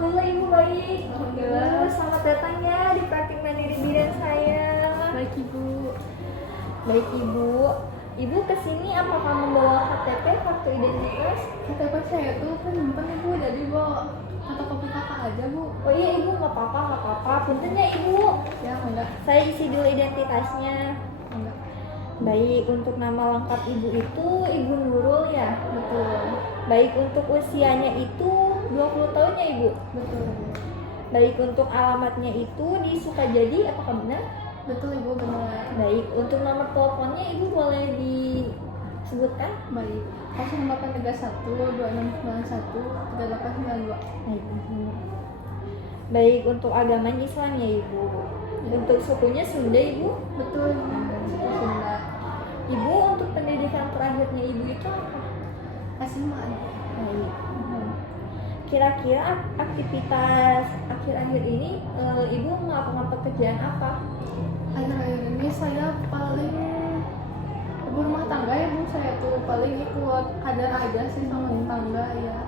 alhamdulillah ibu baik. Alhamdulillah. Selamat datang ya di praktik mandiri bidan saya. Baik ibu. Baik ibu. Ibu kesini apakah membawa KTP kartu identitas? KTP saya tuh kan nyimpen ibu, jadi bawa fotokopi kakak aja bu. Oh iya ibu, nggak apa-apa. Punten ya ibu. Ya enggak. Saya isi dulu identitasnya. Enggak. Baik, untuk nama lengkap ibu itu Ibu Nurul ya? Betul. Baik, untuk usianya itu 20 tahun ya ibu? Betul. Baik, untuk alamatnya itu di Sukajadi, apakah benar? Betul ibu, benar. Baik, untuk nomor teleponnya ibu boleh disebutkan? Baik. 0831 2691 3892. Baik, baik, untuk agamanya Islam ya ibu. Untuk sukunya Sunda ibu. Betul. Sunda. Ibu untuk pendidikan terakhirnya ibu itu apa? SMA. Baik. Kira-kira aktivitas akhir-akhir ini ibu ngapa-ngapa kerjaan apa? Akhir-akhir ini saya paling ibu rumah tangga ya bu, saya tuh paling ikut kadar aja sih sama rumah tangga ya.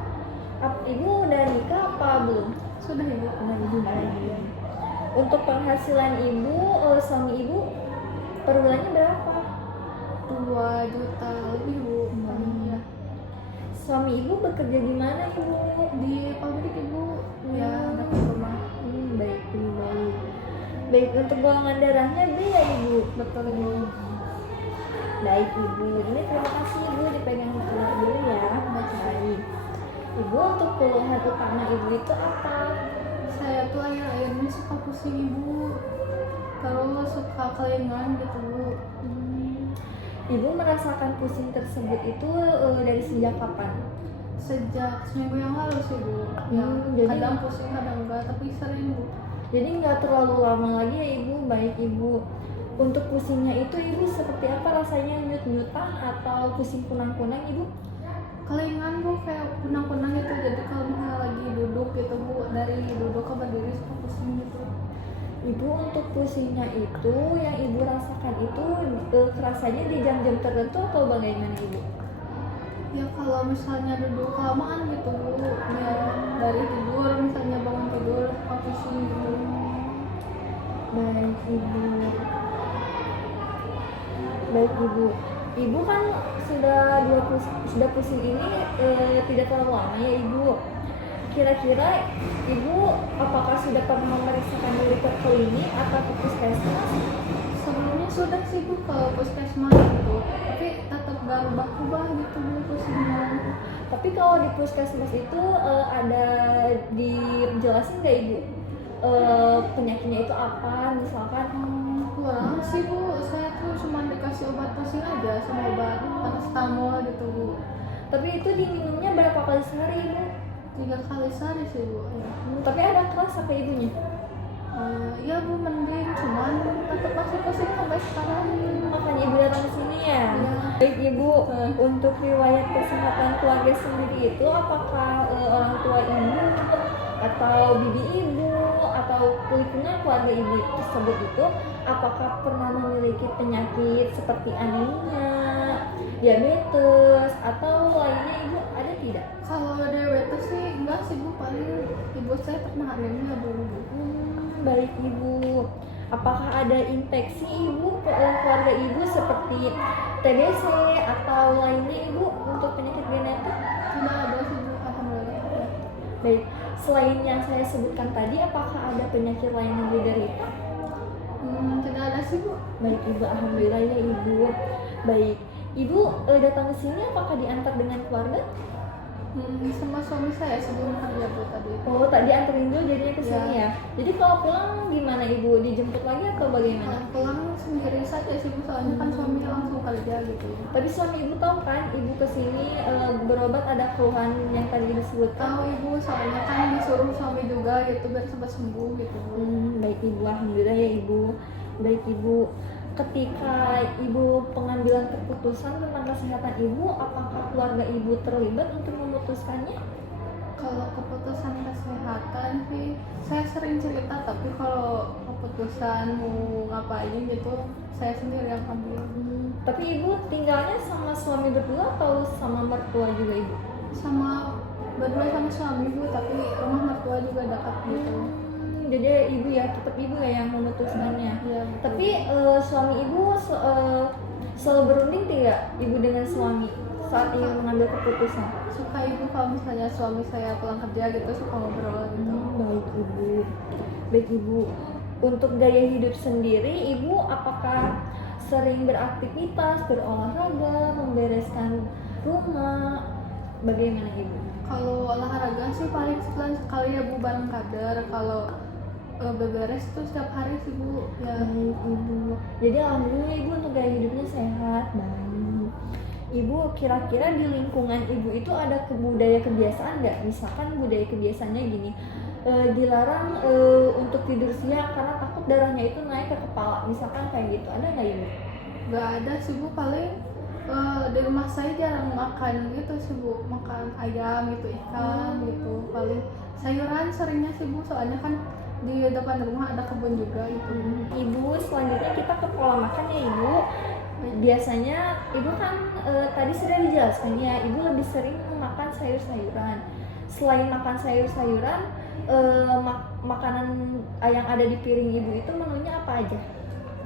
Ibu udah nikah apa belum? Sudah ibu. Untuk penghasilan ibu, suami ibu per bulannya berapa? 2 juta lebih bu. Ya. Suami ibu bekerja di mana ibu? Di pabrik ibu. Ya, dapur rumah. Baik ibu, baik. Baik, untuk golongan darahnya B ya ibu? Betul ibu. Baik ibu, ini terima kasih ibu, dipegang dulu ya. Baik. Ibu, untuk keluhan utama ibu itu apa? Saya tuh akhir-akhir ini suka pusing ibu, terus suka kelingan gitu bu. Ibu merasakan pusing tersebut itu dari sejak kapan? Sejak seminggu yang lalu sih bu. Jadi Kadang pusing kadang enggak, tapi sering bu. Jadi nggak terlalu lama lagi ya ibu. Baik ibu. Untuk pusingnya itu ibu seperti apa rasanya, nyut-nyutan atau pusing kunang-kunang ibu? Kelingan bu, kayak kunang-kunang gitu. Jadi kalau misalnya lagi duduk gitu bu, dari duduk ke berdiri suka pusing gitu. Ibu, untuk pusingnya itu yang ibu rasakan itu kerasanya di jam-jam tertentu atau bagaimana ibu? Ya kalau misalnya duduk kelamaan gitu bu, ya dari tidur misalnya bangun tidur suka pusing gitu. Baik ibu. Baik ibu. Ibu kan sudah pusing ini tidak terlalu lama ya ibu. Kira-kira ibu apakah sudah pernah memeriksakan diri ke klinik atau ke puskesmas? Sebelumnya sudah sih bu ke puskesmas gitu, tapi tetap gak rubah-rubah gitu bu pusingnya. Tapi kalau di puskesmas itu ada dijelasin nggak ibu penyakitnya itu apa misalkan? Kurang sih bu, saya tuh cuma dikasih obat pusing aja sama obat paracetamol gitu bu. Tapi itu diminumnya berapa kali sehari ibu? 3 kali sehari sih bu. Tapi ada kerasa ke ibunya? Ya bu mending, cuman tetap masih pusing sampai sekarang. Makanya ibu datang ke sini ya. Iya. Baik ibu, untuk riwayat kesehatan keluarga sendiri itu apakah orang tua ibu atau bibi ibu atau lingkungan keluarga ibu tersebut itu apakah pernah memiliki penyakit seperti anemia, diabetes atau lainnya ibu ada tidak? Kalau diabetes sih enggak sih bu, paling ibu saya pernah anemia dulu bu. Baik ibu, apakah ada infeksi ibu ke keluarga ibu seperti TBC atau lainnya ibu untuk penyakit genetik? Tidak ada sih bu, alhamdulillah. Baik, selain yang saya sebutkan tadi, apakah ada penyakit lain yang diderita? Tidak ada sih bu. Baik ibu, alhamdulillah ya ibu. Baik, ibu datang ke sini apakah diantar dengan keluarga? Sama suami saya sebelum kerja bu tadi. Oh, tak diantarin dulu jadinya ke sini ya. Jadi kalau pulang gimana ibu? Dijemput lagi atau bagaimana? Pulang sendiri saja sih bu, soalnya kan suami langsung kerja gitu. Tapi suami ibu tahu kan ibu ke sini berobat ada keluhan yang tadi disebutkan? Tahu ibu, soalnya kan disuruh suami juga gitu biar cepat sembuh gitu bu. Baik ibu, alhamdulillah ya ibu. Baik ibu, ketika ibu pengambilan keputusan tentang kesehatan ibu, apakah keluarga ibu terlibat untuk memutuskannya? Kalau keputusan kesehatan sih saya sering cerita, tapi kalau keputusan mau ngapain gitu saya sendiri yang ambil. Tapi ibu tinggalnya sama suami berdua atau sama mertua juga ibu? Sama berdua sama suami Bu, tapi rumah mertua juga dekat gitu. Jadi ibu ya, tetap ibu ya yang memutuskannya. Iya, betul. Tapi suami ibu selalu berunding tidak ibu dengan suami saat ingin mengambil keputusan? Suka ibu kalau misalnya suami saya pulang kerja gitu suka ngobrol gitu. Baik ibu. Baik ibu. Untuk gaya hidup sendiri, ibu apakah sering beraktivitas, berolahraga, membereskan rumah? Bagaimana ibu? Kalau olahraga sih paling sebulan sekali ya Bu, bareng kader. Kalau beberes tuh setiap hari sih Bu ya. Baik ibu. Jadi alhamdulillah ibu untuk gaya hidupnya sehat. Baik. Ibu kira-kira di lingkungan ibu itu ada budaya kebiasaan nggak? Misalkan budaya kebiasaannya gini, dilarang untuk tidur siang karena takut darahnya itu naik ke kepala. Misalkan kayak gitu, ada nggak ibu? Gak ada sih Bu, paling di rumah saya jarang makan gitu sih Bu, makan ayam gitu, ikan gitu. Paling sayuran seringnya sih Bu, soalnya kan di depan rumah ada kebun juga gitu. Ibu, selanjutnya kita ke pola makan ya ibu. Biasanya ibu kan tadi sudah dijelaskan ya, ibu lebih sering makan sayur-sayuran. Selain makan sayur-sayuran, makanan yang ada di piring ibu itu menunya apa aja?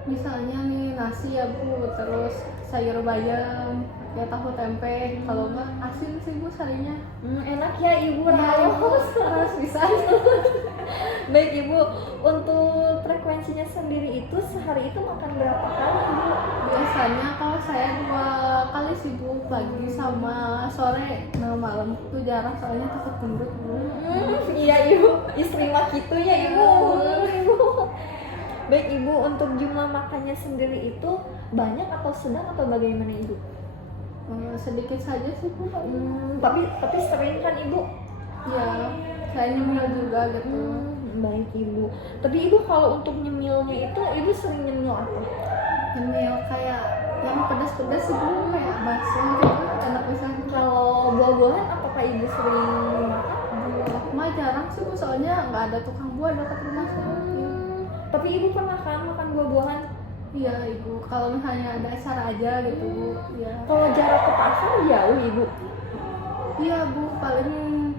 Misalnya nih nasi ya Bu, terus sayur bayam, ya tahu tempe. Kalau enggak asin sih Bu seringnya. Enak ya ibu, Iya, raus. harus bisa. Baik ibu, untuk frekuensinya sendiri itu sehari itu makan berapa kali ibu? Biasanya kalau saya 2 kali sih Bu, pagi sama sore. Nah malam itu jarang soalnya takut gendut Bu. Iya ibu, istri mah gitu ya ibu. Ibu. Baik ibu, untuk jumlah makannya sendiri itu banyak atau sedang atau bagaimana ibu? Sedikit saja sih Bu. Tapi sering kan ibu? Ya, saya nyemil juga gitu. Baik ibu. Tapi ibu kalau untuk nyemilnya itu ibu sering nyemil apa? Nyemil kayak yang pedas-pedas sih Bu, kayak bakso gitu, enak bisa. Kalau buah-buahan apakah ibu sering makan? Buah mah jarang sih Bu, soalnya nggak ada tukang buah dekat rumah saya. Tapi ibu pernah kan makan buah-buahan? Iya Ibu, kalau misalnya ada acara aja gitu Bu. Iya. Kalau jarak ke pasar jauh ibu? Iya Bu, paling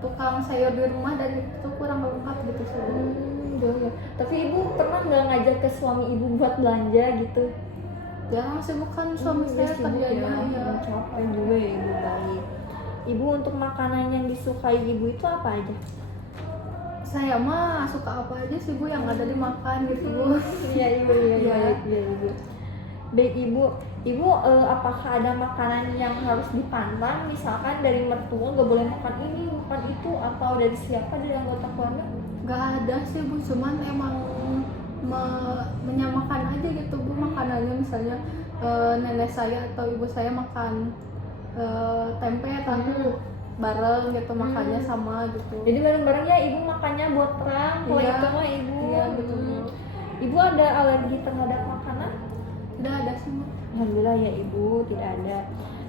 tukang sayur di rumah dan itu kurang lengkap gitu sih Bu. Jauh ya. Tapi ibu pernah nggak ngajak ke suami ibu buat belanja gitu? Jarang sih, bukan suami saya kerjanya ya. Capek juga ya ibu. Baik. Ibu untuk makanan yang disukai ibu itu apa aja? Saya mah suka apa aja sih Bu yang ada dimakan gitu Bu. Iya ibu, iya Iya. baik, iya ibu. Baik ibu, apakah ada makanan yang harus dipantang? Misalkan dari mertua nggak boleh makan ini, makan itu, atau dari siapa dari anggota keluarga? Gak ada sih Bu, cuman emang menyamakan aja gitu Bu makanannya. Misalnya nenek saya atau ibu saya makan tempe tahu bareng gitu, makannya sama gitu. Jadi bareng-bareng ya ibu makannya buat perang. Kalau Iya. itu mah ibu. Iya, gitu, Bu. Ibu ada alergi terhadap makanan? Udah ada sih Bu. Alhamdulillah ya ibu, tidak ada.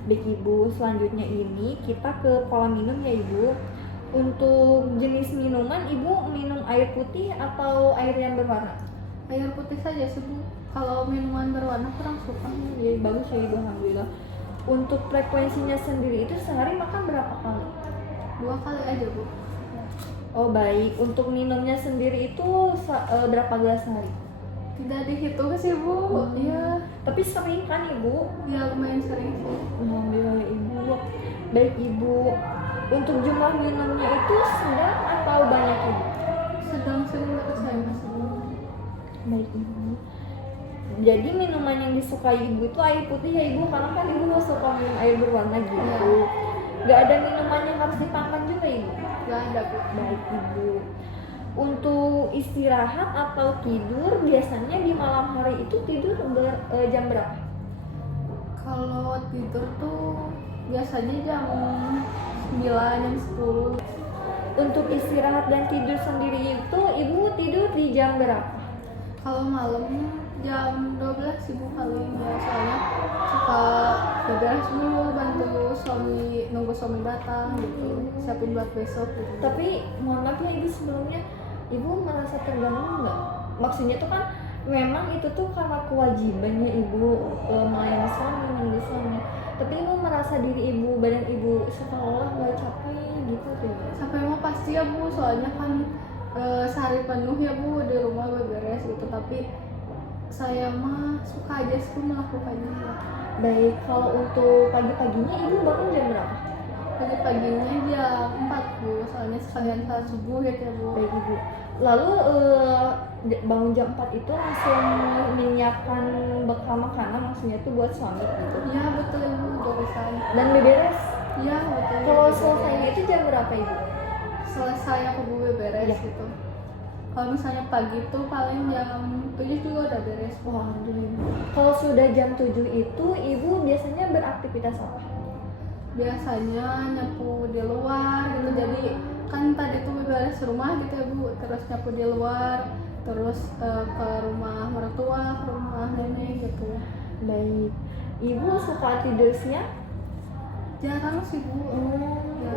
Baik ibu, selanjutnya ini kita ke pola minum ya ibu. Untuk jenis minuman, ibu minum air putih atau air yang berwarna? Air putih saja sih Bu, kalau minuman berwarna kurang suka. Ya bagus ya ibu, alhamdulillah. Untuk frekuensinya sendiri itu sehari makan berapa kali? 2 kali aja Bu. Oh baik, untuk minumnya sendiri itu berapa gelas sehari? Tidak dihitung sih Bu. Iya. Tapi sering kan ibu? Ya lumayan sering sih. Alhamdulillah ya ibu. Baik ibu, untuk jumlah minumnya itu sedang atau banyak ibu? Sedang sering menurut saya masih Bu. Baik ibu. Jadi minuman yang disukai ibu itu air putih ya ibu, karena kan ibu nggak suka minum air berwarna gitu. Iya. Gak ada minuman yang harus dipangkan juga ibu? Gak ada Bu. Baik ibu. Untuk istirahat atau tidur biasanya di malam hari itu tidur jam berapa? Kalau tidur tuh biasanya jam 9, jam 10. Untuk istirahat dan tidur sendiri itu ibu tidur di jam berapa? Kalau malam jam 12 sih Bu paling ya, soalnya suka beberes dulu, bantu suami, nunggu suami datang gitu, siapin buat besok gitu. Tapi mohon maaf ya ibu, sebelumnya ibu merasa terganggu nggak? Maksudnya tuh kan memang itu tuh karena kewajibannya ibu melayani suami, menunggu suami. Tapi ibu merasa diri ibu, badan ibu sekolah nggak capek gitu tuh? Sampai mah pasti ya Bu, soalnya kan sehari penuh ya Bu di rumah beberes gitu, tapi saya mah suka aja sih melakukannya. Baik, kalau untuk pagi-paginya ibu bangun jam berapa? Pagi-paginya jam 4 Bu, soalnya sekalian salat subuh gitu ya Bu. Baik ibu. Lalu bangun jam 4 itu langsung menyiapkan bekal makanan maksudnya itu buat suami gitu. Iya betul Ibu, barusan. Dan beberes. Iya betul. Kalau beberes. selesainya itu jam berapa ibu? Selesai aku Bu beberes Iya. gitu. Kalau misalnya pagi tuh paling jam 7 juga udah beres. Wah, alhamdulillah. Kalau sudah jam 7 itu ibu biasanya beraktivitas apa? Biasanya nyapu di luar gitu, jadi kan tadi tuh beberes rumah gitu ya Bu, terus nyapu di luar, terus ke rumah mertua, ke rumah nenek gitu. Baik. Ibu suka tidur siang? Jarang sih Bu. Ya.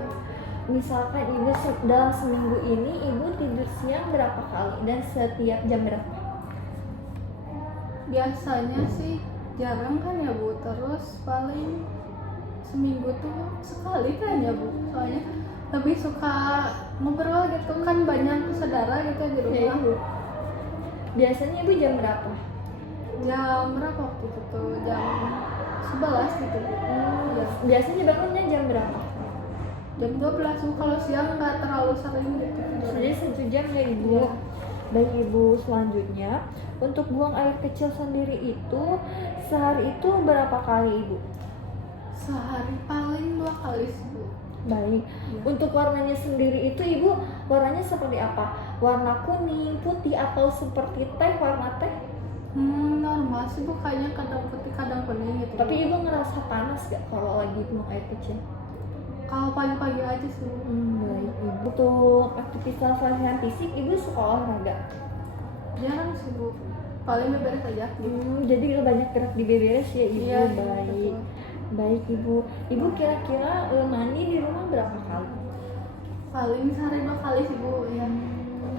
Misalkan ibu dalam seminggu ini ibu tidur siang berapa kali dan setiap jam berapa? Biasanya sih jarang kan ya Bu, terus paling seminggu tuh sekali kan ya Bu, soalnya lebih suka ngobrol gitu kan, banyak saudara gitu di rumah. Ya, ibu. Biasanya ibu jam berapa? Jam berapa waktu itu tuh? Jam 11 gitu Bu. Ya. Biasanya bangunnya jam berapa? Jam 12 Bu, kalau siang nggak terlalu sering gitu. Jadi 1 jam ya ibu. Iya. Baik ibu, selanjutnya untuk buang air kecil sendiri itu sehari itu berapa kali ibu? Sehari paling 2 kali sih Bu. Baik. Iya. Untuk warnanya sendiri itu ibu warnanya seperti apa? Warna kuning, putih atau seperti teh, warna teh? Normal sih Bu, kayaknya kadang putih kadang kuning gitu. Tapi ibu ngerasa panas gak kalau lagi buang air kecil? Kalau pagi-pagi aja sih Bu. Baik ibu. Untuk aktivitas latihan fisik ibu suka olahraga? Jarang sih Bu, paling beberes aja gitu. Jadi banyak gerak di beberes ya ibu. Iya, Baik. betul. Baik ibu. Ibu kira-kira mandi di rumah berapa kali? Paling sehari 2 kali sih Bu. Ya.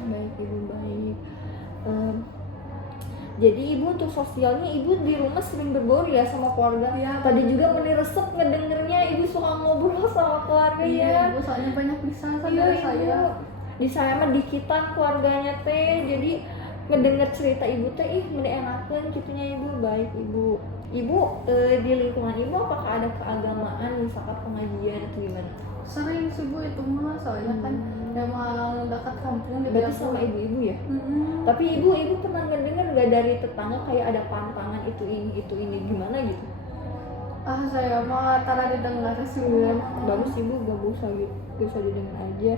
Baik ibu, baik. Jadi ibu untuk sosialnya ibu di rumah sering berbaur ya sama keluarga. Iya, Tadi betul. juga Meni resep ngedengernya ibu suka ngobrol sama keluarga Iya ya. Ibu, soalnya banyak bisa Iya saudara ibu. saya. Di saya mah dikitan keluarganya teh. Jadi ngedenger cerita ibu teh meni enakeun kitunya ibu. Baik ibu. Ibu di lingkungan ibu apakah ada keagamaan misalkan pengajian atau gimana? Sering sih Bu itu mah, soalnya kan memang dekat kampung gitu ya Berarti Bu. sama ibu-ibu ya? Mm-mm. Tapi ibu pernah ngedenger gak dari tetangga kayak ada pantangan itu ini gimana gitu? Saya mah tara didengar sih Bu. Bagus ibu, gak usah gitu, gak usah didengar aja.